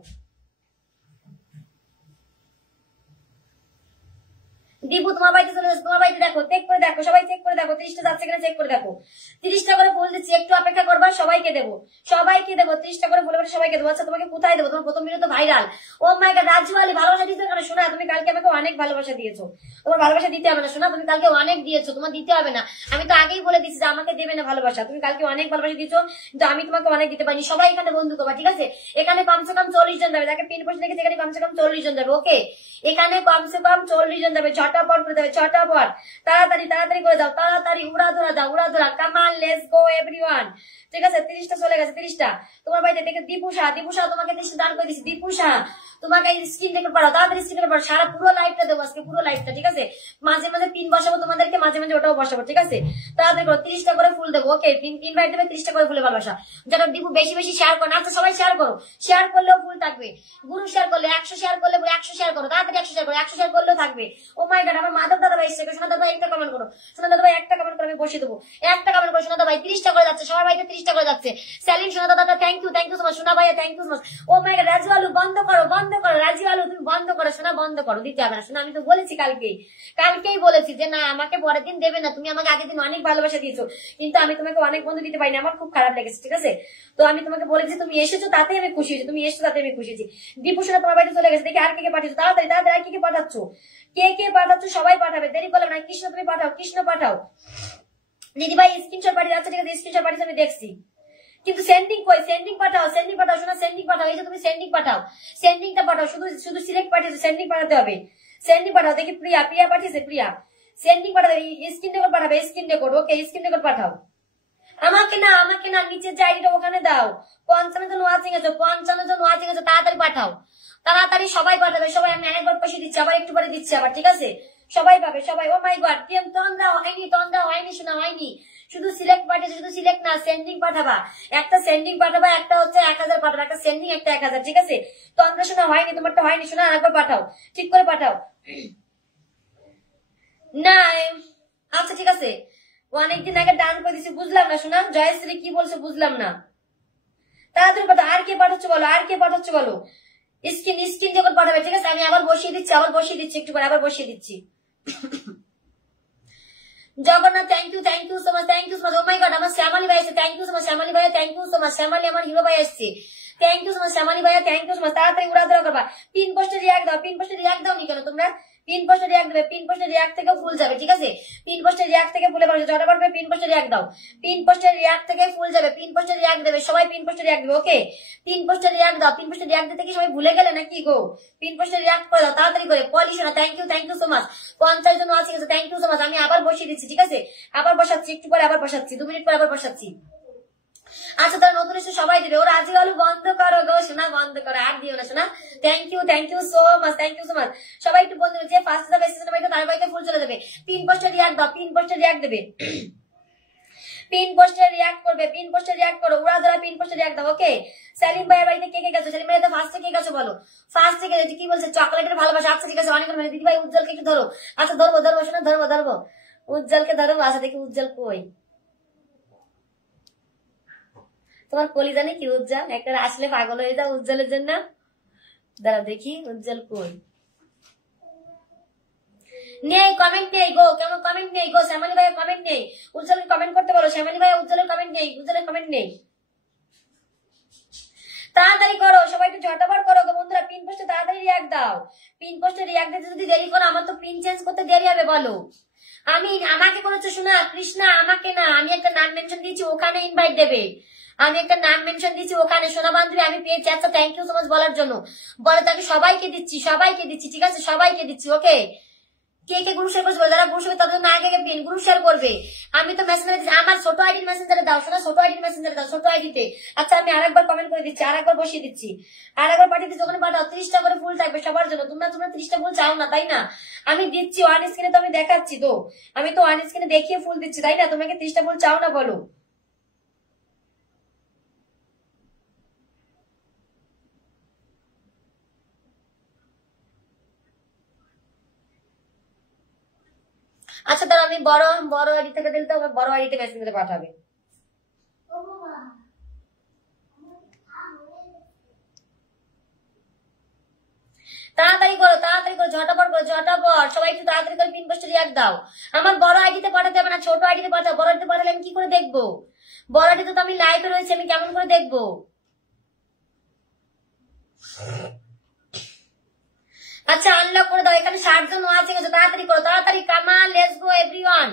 দীপু তোমার বাড়িতে চলে যাচ্ছে, তোমার বাড়িতে দেখো, চেক করে দেখো, সবাই চেক করে দেখো 30টা যাচ্ছে কিনা, চেক করে দেখো। 30টা করে ফুল দিচ্ছি, একটু অপেক্ষা করবা, সবাইকে দেবো 30টা করে ফুল সবাইকে দেবো। আচ্ছা তোমাকে কোথায় দেবো? তোমার প্রথম ভিডিও তো viral. O my God, Raju Ali ভালোবাসা দিতে কারণ শোনা, তুমি কালকে আমাকে অনেক ভালোবাসা দিয়েছো, তোমার ভালোবাসা দিতে হবে না শোনা, তুমি কালকে অনেক দিয়েছো, তোমার দিতে হবে না। আমি তো আগেই বলে দিচ্ছি যে আমাকে দেবে না ভালোবাসা, তুমি কালকে অনেক ভালোবাসা দিয়েছো, কিন্তু আমি তোমাকে অনেক দিতে পারিনি। সবাই এখানে বন্ধু করবা, ঠিক আছে? এখানে কমসে কম 40 জন যাবে, যাকে পিন পোস্ট দেখেছে এখানে কমসে কম 40 জন যাবে, ওকে? এখানে কমসে কম 40 জন যাবে। ঝটা ঝটাপট করে দেবে, ঝটাপট তাড়াতাড়ি তাড়াতাড়ি করে দাও, তাড়াতাড়ি উড়াধুরা দাও, উড়াধুরা। কামান, লেটস গো এভরিওয়ান। ঠিক আছে, 30টা চলে গেছে, 30টা। তোমার বাড়িতে দেখে দীপুষা, দীপুষা তোমাকে 30টা দান করে দিচ্ছি, দীপুষা তোমাকে স্ক্রিন রেকর্ড পাঠাও, তাড়াতাড়ি স্ক্রিন রেকর্ড পাঠাও। সারা পুরো লাইভটা দেবো আজকে, পুরো লাইভটা। ঠিক আছে, মাঝে মাঝে পিন বসাবো তোমাদেরকে, মাঝে মাঝে ওটাও বসাবো। ঠিক আছে, তাড়াতাড়ি করো, 30টা করে ফুল দেবো। ওকে, ইনভাইট দেবে, 30টা করে ফুলে ভালোবাসা। যারা দীপু বেশি বেশি শেয়ার করো, আচ্ছা সবাই শেয়ার করো, শেয়ার করলেও ফুল থাকবে। গুরু শেয়ার করলে 100 শেয়ার করলে 100 শেয়ার করো, তাড়াতাড়ি 100 শেয়ার করো, 100 শেয়ার করলেও থাকবে। ও মাই গড, আমার মাধব দাদা ভাই এসেছে, সোনা দাদা ভাই একটা কমেন্ট করো, সোনা দাদা ভাই একটা কমেন্ট করে আমি বসিয়ে দেবো, একটা কমেন্ট করো সোনা দাদা ভাই। 30টা করে যাচ্ছে, সবার বাড়িতে 30টা করে যাচ্ছে। স্যালিন সোনা দাদা থ্যাংক ইউ সো মাচ, সোনা ভাইয়া thank you so much. Oh my God, Raju আলু বন্ধ করো, বন্ধ করো, রাজু আলু তুমি বন্ধ করো, সোনা বন্ধ করো, দিতে হবে না সোনা। আমি তো বলেছি কালকেই বলেছি যে না আমাকে পরের দিন দেবে না, তুমি আমাকে আগের দিন অনেক ভালোবাসা দিয়েছো, কিন্তু আমি তোমাকে অনেক বন্ধু দিতে পারিনি, আমার খুব খারাপ লেগেছে। ঠিক আছে, তো আমি তোমাকে বলেছি তুমি এসেছো তাতে আমি খুশি হয়েছি, তুমি এসেছো তাতে আমি খুশি হয়েছি। দীপু সোনা তোমার বাড়িতে চলে গেছে, দেখি আর কে পাঠিয়েছো, তাড়াতাড়ি তাড়াতাড়ি আর কে পাঠাচ্ছ, কে পাঠাচ্ছ সবাই পাঠাবে, দেরি করলাম না। কৃষ্ণ তুমি পাঠাও, কৃষ্ণ পাঠাও। দিদি ভাই স্ক্রিনশট পাঠিয়ে যাচ্ছে, ঠিক আছে স্ক্রিনশট পাঠিয়ে আমি দেখছি, কিন্তু সেন্ডিং কই, সেন্ডিং পাঠাও, সেন্ডিং পাঠাও শোনা, সেন্ডিং পাঠাও। এই যে তুমি সেন্ডিং পাঠাও, সেন্ডিংটা পাঠাও, শুধু শুধু সিলেক্ট পাঠিয়েছো, সেন্ডিং পাঠাতে হবে, সেন্ডিং পাঠাও। দেখি প্রিয়া, প্রিয়া পাঠিয়েছে, প্রিয়া সেন্ডিং পাঠাবে, স্ক্রিন রেকর্ড পাঠাবে, স্ক্রিন রেকর্ড। ওকে, স্ক্রিন রেকর্ড পাঠাও। আমাকে না নিচের যে আইডিটা ওখানে দাও, 55 জন ওয়াচিং আছে, 55 জন ওয়াচিং আছে, তাড়াতাড়ি পাঠাও, তাড়াতাড়ি সবাই পাঠাবে, সবাই। আমি আরেকবার পয়সা দিচ্ছি, আবার একটু পরে দিচ্ছি আবার। ঠিক আছে, সবাই পাবে, সবাই। ও মাই গড, তন্দ্রা হয়নি শোনা, হয়নি। শুধু সিলেক্ট পাঠিয়েছে, শুধু সিলেক্ট না, সেন্ডিং পাঠাবা, একটা সেন্ডিং পাঠাবা, একটা হচ্ছে 1000 পাঠাবা, একটা সেন্ডিং, একটা 1000। ঠিক আছে, তন্দ্রা শোনা হয়নি, তোমারটা হয়নি শোনা, আরেকবার পাঠাও, ঠিক করে পাঠাও। না আচ্ছা ঠিক আছে, অনেকদিন আগে ডান করে দিচ্ছি, বুঝলাম না শোনা, জয়শ্রী কি বলছো বুঝলাম না, তাড়াতাড়ি পাঠাও। আর কে পাঠাচ্ছ বলো, আর কে পাঠাচ্ছ বলো, স্ক্রিন যখন পাঠাবে। ঠিক আছে, আমি আবার বসিয়ে দিচ্ছি, একটু করে আবার বসিয়ে দিচ্ছি। Jagannath thank you so much, oh my God, আমার শ্যামালি ভাই এসেছে, thank you so much Shyamali ভাইয়া, thank you so much Shyamali, আমার হিরো ভাই এসেছে, thank you so much Shyamali ভাইয়া, থ্যাংক ইউ সো মাচ। তাড়াতাড়ি উড়াধুরা করবা, পিন পোস্টে রিয়াক্ট দাও, পিন পোস্টে রিয়াক্ট দাও নি কেন তোমরা, পিন পোস্টে রিয়াক্ট দেবে, পিন পোস্টে রিয়াক্ট থেকেও ফুল যাবে। ঠিক আছে, পিন পোস্টে রিয়াক্ট থেকে ফুলে পাবে, জটা পড়বে, পিন পোস্টে রিয়াক্ট দাও, পিন পোস্টে রিয়াক্ট থেকে ফুল যাবে, পিন পোস্টে রিয়াক্ট দেবে সবাই, পিন পোস্টে রিয়াক্ট দেবে। ওকে, পিন পোস্টে রিয়াক্ট দাও, পিন পোস্টে রিয়াক্ট দিতে কি সবাই ভুলে গেলে নাকি গো, পিন পোস্টে রিয়াক্ট করে দাও তাড়াতাড়ি করে। পলিশনা থ্যাংক ইউ সো মাচ, 50 জন আছে, থ্যাংক ইউ সো মাচ। আমি আবার বসিয়ে দিচ্ছি, ঠিক আছে আবার বসাচ্ছি, একটু পরে আবার বসাচ্ছি, 2 মিনিট পরে আবার বসাচ্ছি। আচ্ছা তারা নতুন এসে সবাই দেবে, ওরা আজকে আলু বন্ধ করো গো শোনা, বন্ধ করো, আর দিও না শোনা। থ্যাংক ইউ সো মাচ, সবাই একটু বন্ধু যে ফার্স্ট যাবে তার বাড়িতে ফুল চলে যাবে। পিন পোস্টে রিয়াক্ট দাও, পিন পোস্টে রিয়াক্ট দেবে, পিন পোস্টে রিয়াক্ট করবে, পিন পোস্টে রিয়াক্ট করো, ওরা যারা পিন পোস্টে রিয়াক্ট দাও। ওকে, সেলিম ভাইয়ের বাড়িতে কে গেছো, সেলিম ভাইয়ের ফার্স্টে কে গেছো বলো, ফার্স্টে কে কি বলছে, চকলেটের ভালোবাসা। আচ্ছা ঠিক আছে, অনেক মানে দিদি ভাই উজ্জ্বলকে একটু ধরো, আচ্ছা ধরবো শোনা, ধরবো উজ্জ্বলকে ধরবো। আচ্ছা দেখি উজ্জ্বল কই, তোমার কলি জানি কি উজ্জ্বল, একটা আসলে পাগল হয়ে যাও উজ্জ্বলের জন্য, দাঁড়া দেখি উজ্জ্বল কই, নেই কমেন্ট নেই গো, কেমন কমেন্ট নেই গো, শ্যামালি ভাইয়ের কমেন্ট নেই, উজ্জ্বলের কমেন্ট করতে বলো, শ্যামালি ভাই উজ্জ্বলের কমেন্ট নেই, উজ্জ্বলের কমেন্ট নেই। তাড়াতাড়ি করো সবাই, একটু ঝটাপট করো গো বন্ধুরা, পিন পোস্টে তাড়াতাড়ি রিয়াক্ট দাও, পিন পোস্টে রিয়াক্ট দিতে যদি দেরি করো আমার তো পিন চেঞ্জ করতে দেরি হবে বলো। আমাকে করেছো শোনা, কৃষ্ণা আমাকে না, আমি একটা নাম মেনশন দিয়েছি ওখানে ইনভাইট দেবে, আমি একটা নাম মেনশন দিচ্ছি ওখানে, সোনা বান্ধবী আমি পেয়েছি। আচ্ছা থ্যাংক ইউ সো মাচ বলার জন্য, বলে তাকে সবাইকে দিচ্ছি, ঠিক আছে সবাইকে দিচ্ছি। ওকে, কে গ্রুপ শেয়ার করছে, যারা গ্রুপ শেয়ার তাদের জন্য আগে পিন গ্রুপ শেয়ার করবে। আমি তো মেসেঞ্জারে, আমার ছোট আইডির মেসেঞ্জারে দাও শোনা, ছোট আইডির মেসেঞ্জারে দাও, ছোট আইডিতে। আচ্ছা আমি আরেকবার কমেন্ট করে দিচ্ছি, আরেকবার বসিয়ে দিচ্ছি, আরেকবার পাঠিয়ে দিচ্ছি, ওখানে পাঠাও। 30টা করে ফুল থাকবে সবার জন্য, তোমরা 30টা ফুল চাও না তাই না, আমি দিচ্ছি ওয়ান স্ক্রিনে, তো আমি দেখাচ্ছি, তো আমি তো ওয়ান স্ক্রিনে দেখিয়ে ফুল দিচ্ছি তাই না, তোমাকে 30টা ফুল চাও না বলো। আচ্ছা তাহলে আমি বড় আইডি থেকে দিলে তো বড় আইডিতে মেসেজ করে পাঠাবে। তাড়াতাড়ি করো ঝটাপট সবাই একটু তাড়াতাড়ি করে পিন পোস্টে রিয়াক্ট দাও। আমার বড় আইডিতে পাঠাতে হবে না, ছোট আইডিতে পাঠাও, বড় আইডিতে পাঠালে আমি কি করে দেখবো, বড় আইডিতে তো আমি লাইভে রয়েছি, আমি কেমন করে দেখবো। আচ্ছা আনলক করে দাও, এখানে 60 জন আছে, তাড়াতাড়ি করো, তাড়াতাড়ি, কামান লেটস গো এভরিওয়ান,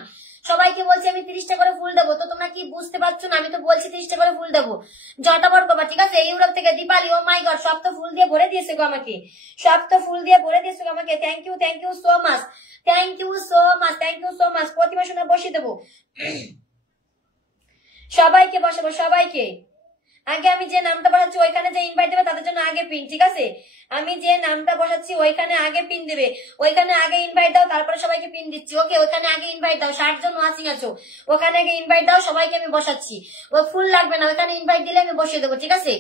সবাইকে বলছি আমি 30টা করে ফুল দেবো, তো তোমরা কি বুঝতে পারছো না? আমি তো বলছি 30টা করে ফুল দেবো, জটাবট করবা, ঠিক আছে? ইউরোপ থেকে দীপালি, ও মাই গড, সব তো ফুল দিয়ে ভরে দিয়েছে গো আমাকে, সব তো ফুল দিয়ে ভরে দিয়েছে গো আমাকে। Thank you so much, thank you so much, thank you so much. Pratima শোনা বসিয়ে দেবো, সবাইকে বসাবো, সবাইকে। আগে আমি যে নামটা বসাচ্ছি ওইখানে যে ইনভাইট দেবে তাদের জন্য আগে পিন, ঠিক আছে? আমি যে নামটা বসাচ্ছি ওইখানে আগে পিন দেবে, ওইখানে আগে ইনভাইট দাও, তারপরে সবাইকে পিন দিচ্ছি। ওকে, ওইখানে আগে ইনভাইট দাও, 60 জন ওয়াচিং আছো, ওখানে আগে ইনভাইট দাও, সবাইকে আমি বসাচ্ছি। ও ফুল লাগবে না, ওখানে ইনভাইট দিলে আমি বসিয়ে দেবো, ঠিক আছে?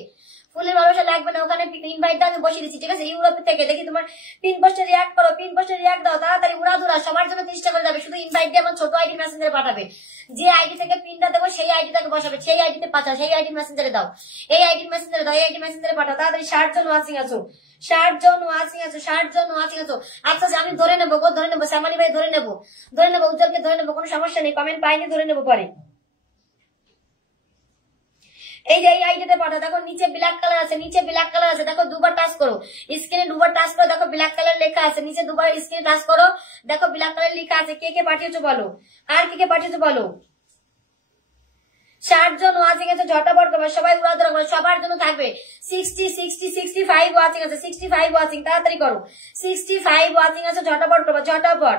ফুলের ভালোবাসা লাগবে না, ওখানে ইনভাইট দাও, আমি বসিয়ে দিচ্ছি, ঠিক আছে? ইউরোপ থেকে দেখি তোমার পিন পোস্টে রিয়াক্ট করো, পিন পোস্টে রিয়াক্ট দাও তাড়াতাড়ি, উড়াধুরা, সবার জন্য 30টা করে যাবে। শুধু ইনভাইট দিয়ে আমার ছোট আইডি মেসেঞ্জারে পাঠাবে, যে আইডি থেকে পিনটা দেবো সেই আইডিটাকে বসাবে, সেই আইডিতে পাঠাও, সেই আইডি মেসেঞ্জারে দাও, এই আইডি মেসেঞ্জারে দাও, এই আইডি মেসেঞ্জারে পাঠাও তাড়াতাড়ি। 60 জন ওয়াচিং আছো, 60 জন ওয়াচিং আছো, 60 জন ওয়াচিং আছো। আচ্ছা আমি ধরে নেবো গো, ধরে নেবো, শ্যামালি ভাই ধরে নেবো, ধরে নেবো, উজ্জ্বলকে ধরে নেবো, কোনো সমস্যা নেই, কমেন্ট পাইনি, ধরে নেবো পরে। এই যে এই আইডিতে পাঠাও, দেখো নিচে ব্ল্যাক কালার আছে, নিচে ব্ল্যাক কালার আছে, দেখো দুবার টাচ করো, স্ক্রিনে দুবার টাচ করো, দেখো ব্ল্যাক কালার লেখা আছে, নিচে দুবার স্ক্রিনে টাচ করো, দেখো ব্ল্যাক কালার লেখা আছে। কে কে পাঠিয়েছো বলো, আর কে পাঠিয়েছো বলো? 60 জন ওয়াচিং আছে, ঝটাপট করবে, সবাই উড়াধুরা করবে, সবার জন্য থাকবে। 65 ওয়াচিং আছে, 65 ওয়াচিং, তাড়াতাড়ি করো। 65 ওয়াচিং আছে, ঝটাপট করবে, ঝটাপট।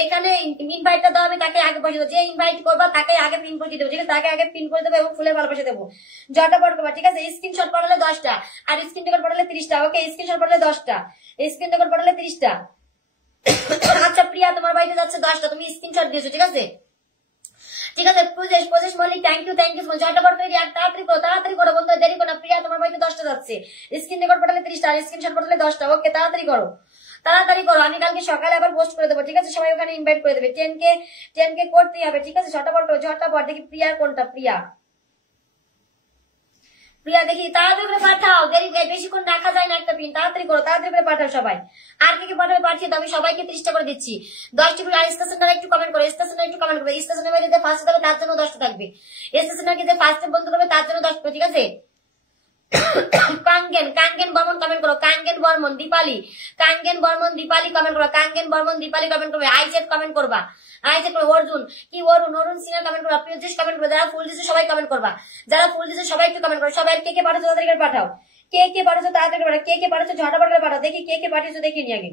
এখানে ইনভাইটটা দাও, আমি তাকে আগে বসে দেবো, যে ইনভাইট করবা তাকে আগে পিন করে দেবো, ঠিক আছে? তাকে আগে পিন করে দেবো এবং ফুলের ভালোবাসা দেবো, ঝটাপট করবা, ঠিক আছে? স্ক্রিনশট পাঠালে 10টা, আর স্ক্রিন রেকর্ড পাঠালে 30টা। ওকে, স্ক্রিনশট পাঠালে 10টা, স্ক্রিন রেকর্ড পাঠালে 30টা। আচ্ছা প্রিয়া, তোমার বাড়িতে যাচ্ছে 10টা, তুমি স্ক্রিনশট দিয়েছো, ঠিক আছে? ঠিক আছে, প্রজেশ মল্লিক, থ্যাংক ইউ ঝটাপট করে তাড়াতাড়ি করো বন্ধু, দেরি করো না। প্রিয়া, তোমার বাড়িতে 10টা যাচ্ছে, স্ক্রিন রেকর্ড পাঠালে 30টা, আর স্ক্রিনশট পাঠালে 10টা। ওকে, তাড়াতাড়ি করো, তাড়াতাড়ি করো, আমি কালকে সকালে আবার পোস্ট করে দেবো, ঠিক আছে? সবাই ওখানে ইনভাইট করে দেবে, 10K করতেই হবে, ঠিক আছে? ঝটাপট করো, ঝটাপট। দেখি প্রিয়ার কোনটা, প্রিয়া দেখি, তাড়াতাড়ি করে পাঠাও, দেরি বেশিক্ষণ রাখা যায় না একটা পিন, তাড়াতাড়ি করো, তাড়াতাড়ি করে পাঠাও সবাই। আর কে পাঠাবে পাঠিয়ে দাও, আমি সবাইকে 30টা করে দিচ্ছি। 10টি করে। আর স্টেশনার একটু কমেন্ট করো, স্টেশনার একটু কমেন্ট করবে, স্টেশনার যে ফার্স্ট হবে তার জন্য 10টা থাকবে, স্টেশনারকে যে ফার্স্টে বন্ধ করবে তার জন্য 10টা, ঠিক আছে? কাঙ্গেন বর্মন কমেন্ট করো, কাঙ্গেন বর্মন দীপালি, কাঙ্গেন বর্মন দীপালি কমেন্ট করো, কাঙ্গেন বর্মন দীপালি কমেন্ট করবে। আইজেড কমেন্ট করবা, আইজেড করবে। অর্জুন কি, অরুণ সিনহা কমেন্ট করবা, প্রিয়জিশ কমেন্ট করবে। যারা ফুল দিচ্ছে সবাই কমেন্ট করবা, যারা ফুল দিচ্ছে সবাই একটু কমেন্ট করো। সবাই কে পাঠাচ্ছো তাদেরকে পাঠাও, কে পাঠাচ্ছো তাড়াতাড়ি পাঠাও, কে পাঠাচ্ছো ঝটাপট করে পাঠাও। দেখি কে পাঠিয়েছো, দেখি নি আগে।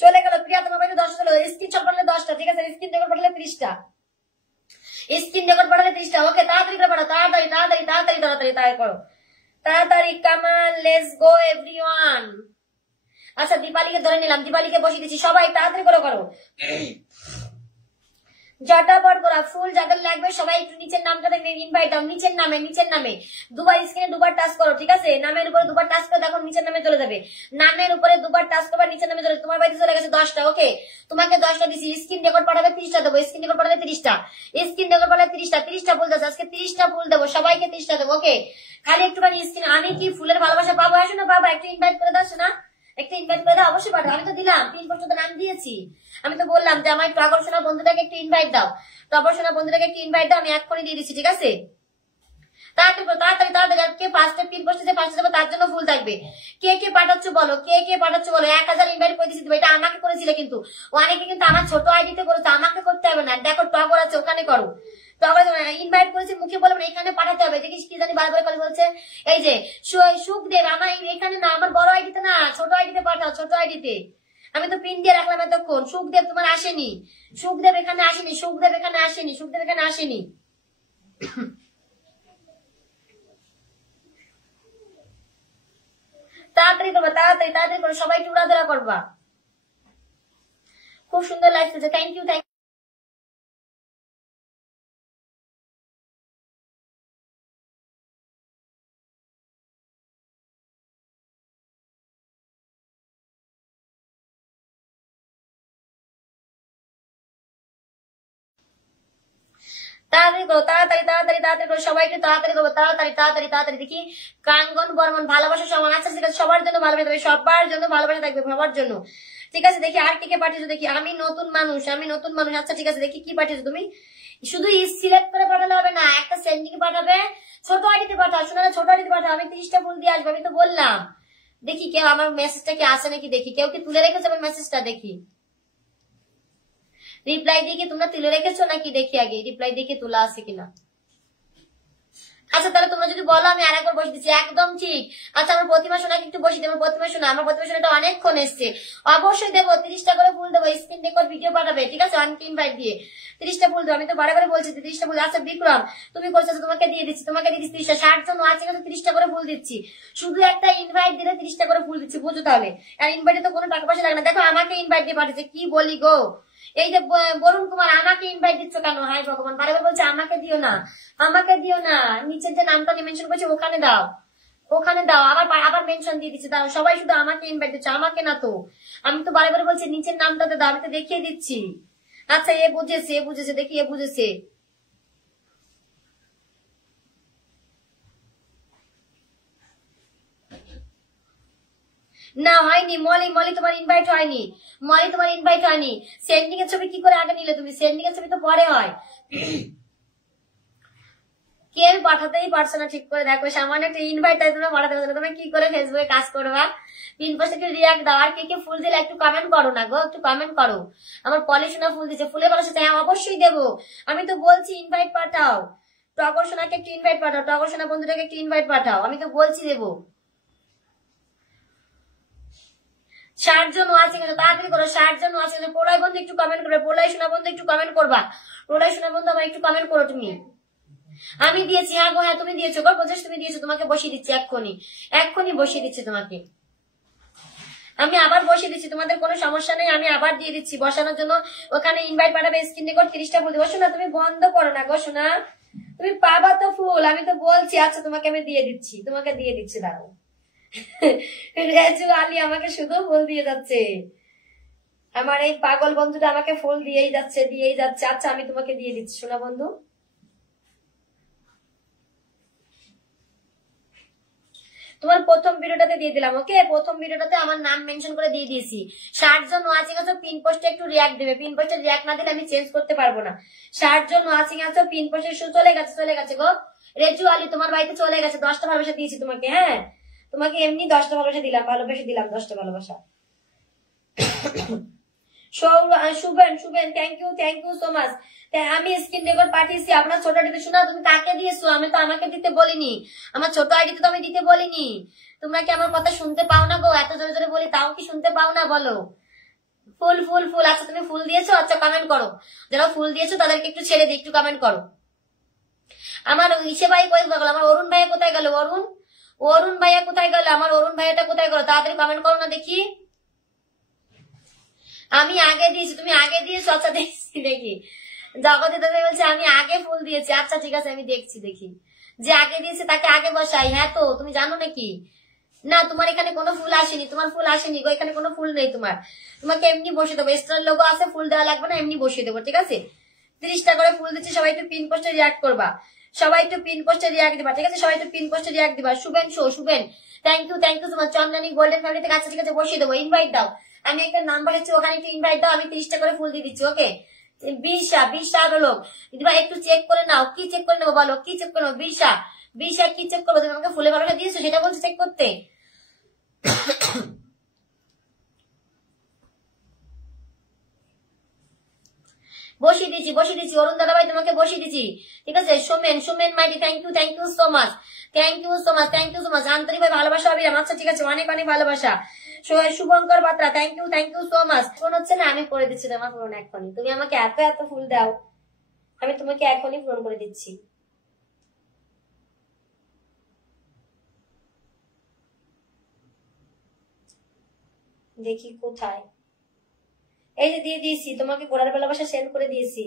চলে গেল প্রিয়া, তোমার বাড়িতে 10টা চলে, স্ক্রিনশট পাঠালে 10টা, ঠিক আছে? স্ক্রিন রেকর্ড পাঠালে 30টা, স্ক্রিন রেকর্ড পাঠালে 30টা। ওকে, তাড়াতাড়ি করে পাঠাও, তাড়াতাড়ি করো, তাড়াতাড়ি। কামান, লেটস গো এভরিওয়ান। আচ্ছা দীপালিকে ধরে নিলাম, দীপালিকে বসিয়ে দিচ্ছি, সবাই তাড়াতাড়ি করো। ঝটাপট করা, ফুল যাদের লাগবে সবাই একটু নিচের নামটা দেখবে, ইনভাইট দাও, নিচের নামে দুবার স্ক্রিনে দুবার টাচ করো, ঠিক আছে? নামের উপরে দুবার টাচ করে দেখো নিচের নামে চলে যাবে, নামের উপরে দুবার টাচ করবা, নিচের নামে চলে। তোমার বাড়িতে চলে গেছে 10টা। ওকে, তোমাকে 10টা দিছি, স্ক্রিন রেকর্ড পাঠাবে 30টা দেবো, স্ক্রিন রেকর্ড পাঠাবে 30টা, স্ক্রিন রেকর্ড পাঠালে 30টা ফুল দেবো, আজকে 30টা ফুল দেবো, সবাইকে 30টা দেবো। ওকে, খালি একটুখানি স্ক্রিন, আমি কি ফুলের ভালোবাসা পাবো? আসো না বাবা, একটু ইনভাইট করে দাও না, একটা ইনভাইট করে দাও, অবশ্যই পাঠাও। আমি তো দিলাম, 3 পর্যন্ত নাম দিয়েছি, আমি তো বললাম যে আমার একটু আকর্ষণীয় বন্ধুটাকে একটু ইনভাইট দাও, তো আকর্ষণীয় বন্ধুটাকে একটু ইনভাইট দাও, আমি এক্ষুনি দিয়ে দিচ্ছি, ঠিক আছে? তাড়াতাড়ি কে ফার্স্টে পিন পোস্টে যে ফার্স্টে যাবে তার জন্য ফুল থাকবে। কে পাঠাচ্ছো বলো, কে পাঠাচ্ছো বলো। 1000 ইনভাইট করে দিয়েছি, এটা আমাকে করেছিলে, কিন্তু অনেকে কিন্তু আমার ছোট আইডিতে করেছে, আমাকে করতে হবে না। দেখো টগর আছে, ওখানে করো, টগর ইনভাইট করেছি, মুখে বলবো না, এখানে পাঠাতে হবে। দেখিস কি জানি বারবার করে বলছে, এই যে সুখদেব, আমার এখানে না, আমার বড় আইডিতে না, ছোট আইডিতে পাঠাও, ছোট আইডিতে। আমি তো পিন দিয়ে রাখলাম এতক্ষণ। সুখদেব তোমার আসেনি, সুখদেব এখানে আসেনি, সুখদেব এখানে আসেনি। তাড়াতাড়ি করবা, তাড়াতাড়ি করো, সবাই উড়াধরা করবা। খুব সুন্দর লাইফ চলছে, থ্যাংক ইউ। তাড়াতাড়ি করো, তাড়াতাড়ি করো, সবাইকে তাড়াতাড়ি করবো, তাড়াতাড়ি। দেখি কাঙ্গন বর্মন, ভালোবাসা সমান। আচ্ছা ঠিক আছে, সবার জন্য ভালোবাসা থাকবে, সবার জন্য ভালোবাসা থাকবে, সবার জন্য, ঠিক আছে? দেখি আর কে পাঠিয়েছো, দেখি। আমি নতুন মানুষ। আচ্ছা ঠিক আছে, দেখি কি পাঠিয়েছো তুমি। শুধু সিলেক্ট করে পাঠালে হবে না, একটা সেন্ডিং পাঠাবে, ছোট আইডিতে পাঠাও, শোনা, ছোট আইডিতে পাঠাও। আমি 30টা ফুল দিয়ে আসবো, আমি তো বললাম। দেখি কেউ আমার মেসেজটা কি আসে নাকি, দেখি কেউ কি তুলে রেখেছে আমার মেসেজটা, দেখি। রিপ্লাই দিয়ে কি তোমরা তুলে রেখেছো নাকি দেখি আগে রিপ্লাই দিয়ে কি তোলা আছে কিনা। আচ্ছা তাহলে তোমরা যদি বলো আমি আরেকবার বসে দিচ্ছি, একদম ঠিক। আচ্ছা আমার প্রতিমা সোনাকে একটু বসে দেবো। প্রতিমা সোনা, আমার প্রতিমা সোনাটা অনেকক্ষণ এসছে, অবশ্যই দেবো। 30টা করে ফুল দেবো, স্ক্রিন রেকর্ড ভিডিও পাঠাবে, ঠিক আছে? অনেক ইনভাইট দিয়ে 30টা ফুল দেবো। আমি তো বারে বলছি 30টা ফুল। আচ্ছা বিক্রম তুমি করছো, তোমাকে দিয়ে দিচ্ছি, তোমাকে দিয়ে দিচ্ছি 30টা। 60 জন আছে, 30টা করে ফুল দিচ্ছি। শুধু একটা ইনভাইট দিলে 30টা করে ফুল দিচ্ছি, বুঝো তাহলে। আর ইনভাইটে তো কোনো টাকা পয়সা লাগে না। দেখো আমাকে ইনভাইট দিয়ে পাঠিয়েছে, কি বলি গো। এই যে বরুণ কুমার আমাকে ইনভাইট দিচ্ছ কেন? হাই ভগবান, বারে বলছে আমাকে দিও না, আমাকে দিও না। নিচের যে নামটা মেনশন করছে ওখানে দাও, ওখানে দাও। আবার মেনশন দিয়ে দিচ্ছে, দাও। সবাই শুধু আমাকে ইনভাইট দিচ্ছে, আমাকে না তো। আমি তো বারে বলছি নিচের নামটাতে দাও, আমি তো দেখিয়ে দিচ্ছি। আচ্ছা এ বুঝেছে, এ বুঝেছে, দেখি এ বুঝেছে। না হয়নি মলি তোমার ইনভাইট হয়নি, মলি তোমার ইনভাইট হয়নি। সেন্ডিং এর ছবি কি করে আগে নিলে তুমি? সেন্ডিং এর ছবি তো পরে হয়। কেউ পাঠাতেই পারছো না ঠিক করে। দেখো সামান্য একটা ইনভাইট তাই তোমরা পাঠাতে পারছো না। তুমি কি করে ফেসবুকে কাজ করবা? পিন পোস্টে একটু রিয়াক্ট দাও। আর কে ফুল দিলে একটু কমেন্ট করো না গো, একটু কমেন্ট করো। আমার পলিশোনা ফুল দিচ্ছে, ফুলে বলো সাথে, হ্যাঁ অবশ্যই দেবো। আমি তো বলছি ইনভাইট পাঠাও। টগর সোনাকে একটু ইনভাইট পাঠাও, টগর সোনা বন্ধুটাকে একটু ইনভাইট পাঠাও, আমি তো বলছি দেবো। 60 জন আছে কিন্তু, তাড়াতাড়ি করো। 60 জন আছে, প্রলয় বন্ধু একটু কমেন্ট করবে, প্রলয় সোনা বন্ধু একটু কমেন্ট করবা। প্রলয় সোনা বন্ধু আমার একটু কমেন্ট করো তুমি। আমি দিয়েছি, হ্যাঁ গো, হ্যাঁ তুমি দিয়েছো গো, প্রজেশ তুমি দিয়েছো। তোমাকে বসিয়ে দিচ্ছি এক্ষুনি, এক্ষুনি বসিয়ে দিচ্ছি তোমাকে। আমি আবার বসিয়ে দিচ্ছি, তোমাদের কোনো সমস্যা নেই। আমি আবার দিয়ে দিচ্ছি বসানোর জন্য। ওখানে ইনভাইট পাঠাবে, স্ক্রিন রেকর্ড 30টা ফুল দেবো। শোনা তুমি বন্ধ করো না গো শোনা, তুমি পাবা তো ফুল, আমি তো বলছি। আচ্ছা তোমাকে আমি দিয়ে দিচ্ছি, তোমাকে দিয়ে দিচ্ছি, দাঁড়াও। রেজু আলী আমাকে শুধু ফুল দিয়ে যাচ্ছে, আমার এই পাগল বন্ধুটা আমাকে ফুল দিয়েই যাচ্ছে, দিয়েই যাচ্ছে। আচ্ছা আমি তোমাকে দিয়ে দিচ্ছি শোনা বন্ধু। তোমার প্রথম ভিডিওটাতে দিয়ে দিলাম, ওকে? প্রথম ভিডিওটাতে আমার নাম মেনশন করে দিয়ে দিয়েছি। 60 জন ওয়াচিং আছো, পিন পোস্টে একটু রিয়াক্ট দেবে। পিন পোস্টে রিয়াক্ট না দিলে আমি চেঞ্জ করতে পারবো না। 60 জন ওয়াচিং আছো, পিন পোস্টে চলে গেছে, চলে গেছে গো। রেজু আলী তোমার বাড়িতে চলে গেছে। 10টা ভালোবাসা দিয়েছি তোমাকে, হ্যাঁ তোমাকে এমনি 10টা ভালোবাসা দিলাম, ভালোবাসা দিলাম 10টা ভালোবাসা। Shuven thank you so much. আমি স্ক্রিন রেকর্ড পাঠিয়েছি আপনার ছোট আইডিতে। শোনা তুমি কাকে দিয়েছো? আমি তো আমাকে দিতে বলিনি, আমার ছোট আইডিতে তো আমি দিতে বলিনি। তোমরা কি আমার কথা শুনতে পাও না গো? এত জোরে জোরে বলি তাও কি শুনতে পাও না? বলো ফুল ফুল ফুল। আচ্ছা তুমি ফুল দিয়েছো, আচ্ছা কমেন্ট করো। যারা ফুল দিয়েছো তাদেরকে একটু ছেড়ে দিই, একটু কমেন্ট করো। আমার ইসে ভাই কোথায় গেল? আমার অরুণ ভাইয়া কোথায় গেল? অরুণ ভাইয়া কোথায় গেল? আমার অরুণ ভাইয়াটা কোথায় গেল? তাড়াতাড়ি কমেন্ট করো না দেখি। আমি আগে দিয়েছি, তুমি আগে দিয়েছো? আচ্ছা দেখছি, দেখি। জগতে দাদা বলছে আমি আগে ফুল দিয়েছি। আচ্ছা ঠিক আছে, আমি দেখছি, দেখি যে আগে দিয়েছে তাকে আগে বসাই। হ্যাঁ তো তুমি জানো নাকি? না তোমার এখানে কোনো ফুল আসেনি, তোমার ফুল আসেনি গো, এখানে কোনো ফুল নেই তোমার। তোমাকে এমনি বসে দেবো, স্টার লোগো আছে, ফুল দেওয়া লাগবে না, এমনি বসিয়ে দেবো, ঠিক আছে? 30টা করে ফুল দিচ্ছি। সবাই একটু পিন পোস্টে রিয়াক্ট করবা, সবাই একটু পিন পোস্টে রিয়াক্ট দিবা, ঠিক আছে? সবাই একটু পিন পোস্টে রিয়াক্ট দিবা। শুভেন থ্যাংক ইউ তোমার। চন্দ্রানী গোল্ডেন ফ্যামিলি থেকে, আচ্ছা ঠিক আছে বসিয়ে দেবো। ইনভাইট দাও, আমি একটা নাম্বার দিচ্ছি, ওখানে একটু ইনভাইট দাও। আমি 30টা করে ফুল দিয়ে দিচ্ছি, ওকে? 20টা হলো। দিদিভাই একটু চেক করে নাও। কি চেক করে নেবো বলো, কি চেক করে নেবো? 20টা কি চেক করবো? তুমি আমাকে ফুলের ভালোটা দিয়েছো সেটা বলছো চেক করতে। বসিয়ে দিচ্ছি অরুণ দাদা ভাই, তোমাকে বসিয়ে দিচ্ছি, ঠিক আছে? Somen Maity thank you so much, thank you so much. আন্তরিক ভাই ভালোবাসা অবিরাম। আচ্ছা ঠিক আছে, অনেক অনেক ভালোবাসা। Shubhankar Batra thank you so much. Phone হচ্ছে না, আমি করে দিচ্ছি তোমার ফোন এখনই। তুমি আমাকে এত ফুল দাও, আমি তোমাকে এখনই ফোন করে দিচ্ছি। দেখি কোথায়, এই যে দিয়ে দিয়েছি তোমাকে, ঘোড়ার ভালোবাসা সেন্ড করে দিয়েছি।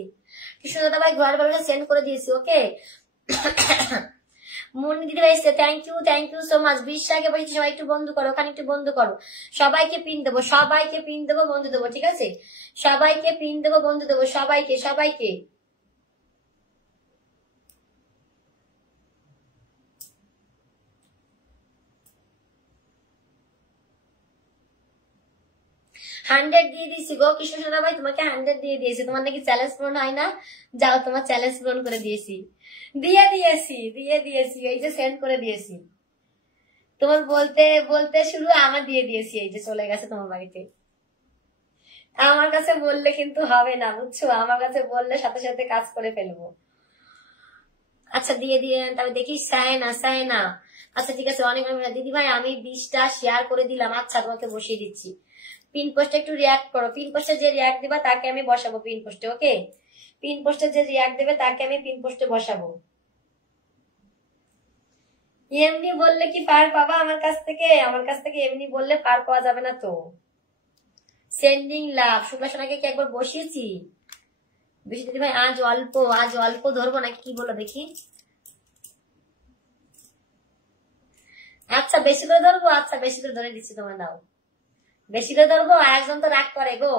কৃষ্ণ দাদা ভাই ঘোড়ার ভালোবাসা সেন্ড করে দিয়েছি, ওকে? মুন্নি দিদি ভাই থ্যাংক ইউ সো মাচ। 20টাকে বলছি সবাই একটু বন্ধু করো, ওখানে একটু বন্ধু করো। সবাইকে পিন দেবো, বন্ধু দেবো, ঠিক আছে? সবাইকে পিন দেবো, বন্ধু দেবো, সবাইকে। হান্ড্রেড দিয়ে দিয়েছি গো কৃষ্ণ সোনা ভাই, তোমাকে 100 দিয়ে দিয়েছি। তোমার নাকি চ্যালেঞ্জ পূরণ হয় না? যাও, তোমার চ্যালেঞ্জ পূরণ করে দিয়েছি, দিয়ে দিয়েছি। এই যে সেন্ড করে দিয়েছি। তোমার বলতে শুরু, আমার দিয়ে দিয়েছি। এই যে চলে গেছে তোমার বাড়িতে। আমার কাছে বললে কিন্তু হবে না, বুঝছো? আমার কাছে বললে সাথে সাথে কাজ করে ফেলবো। আচ্ছা দিয়ে দিয়ে তবে দেখি সায়না। আচ্ছা ঠিক আছে, অনেক অনেক দিদি ভাই আমি 20টা শেয়ার করে দিলাম। আচ্ছা তোমাকে বসিয়ে দিচ্ছি। পিন পোস্টে একটু রিয়াক্ট করো। পিন পোস্টে যে রিয়াক্ট দিবা তাকে আমি বসাবো পিন পোস্টে। ওকে, পিন পোস্টে যে রিয়াক্ট দেবে তাকে আমি পিন পোস্টে বসাবো। এমনি বললে কি পার পাবা আমার কাছ থেকে? আমার কাছ থেকে এমনি বললে পার পাওয়া যাবে না তো। সেন্ডিং লাভ। শুক্লা সোনাকে কি একবার বসিয়েছি? বেশি দিদি ভাই আজ অল্প ধরবো নাকি, কি বলো দেখি? আচ্ছা বেশি করে ধরবো, আচ্ছা বেশি করে ধরে দিচ্ছি, তোমার দাও। বেশি করে ধরবো, আর একজন তো রাগ করে গো।